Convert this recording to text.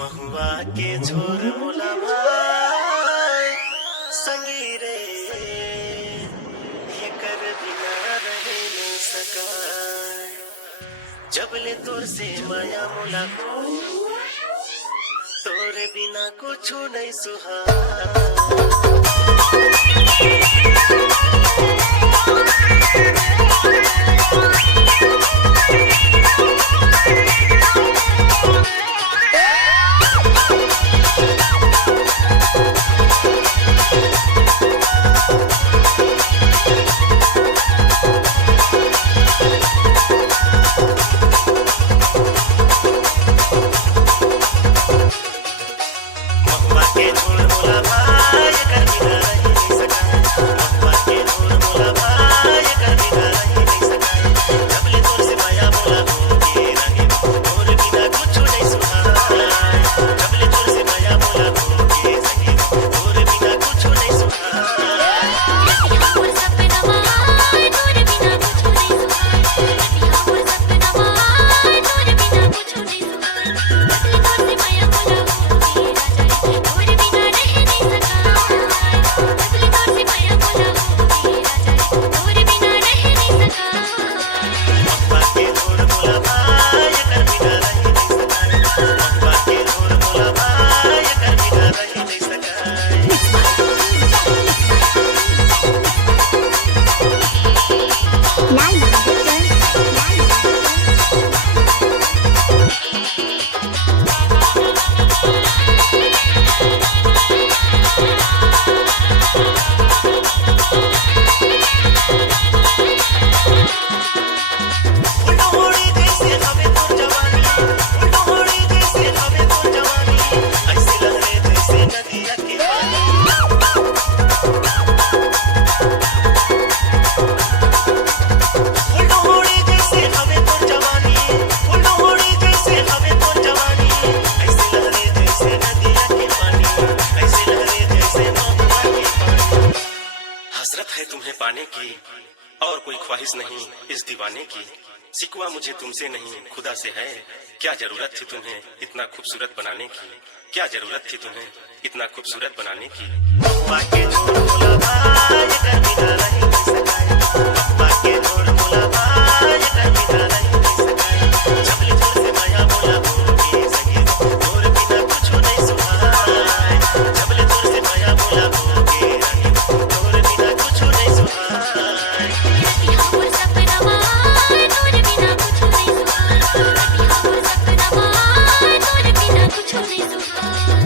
महुआ के झोर मोला भाई संगी रे ये कर बिना रहे न सकाय जबले तोर से माया मोला को तोरे बिना कुछ नहीं सुहा तुम्हें पाने की और कोई ख्वाहिश नहीं इस दीवाने की सिकवा मुझे तुमसे नहीं खुदा से है क्या जरूरत थी तुम्हें इतना खूबसूरत बनाने की क्या जरूरत थी तुम्हें इतना खूबसूरत बनाने की Thank you.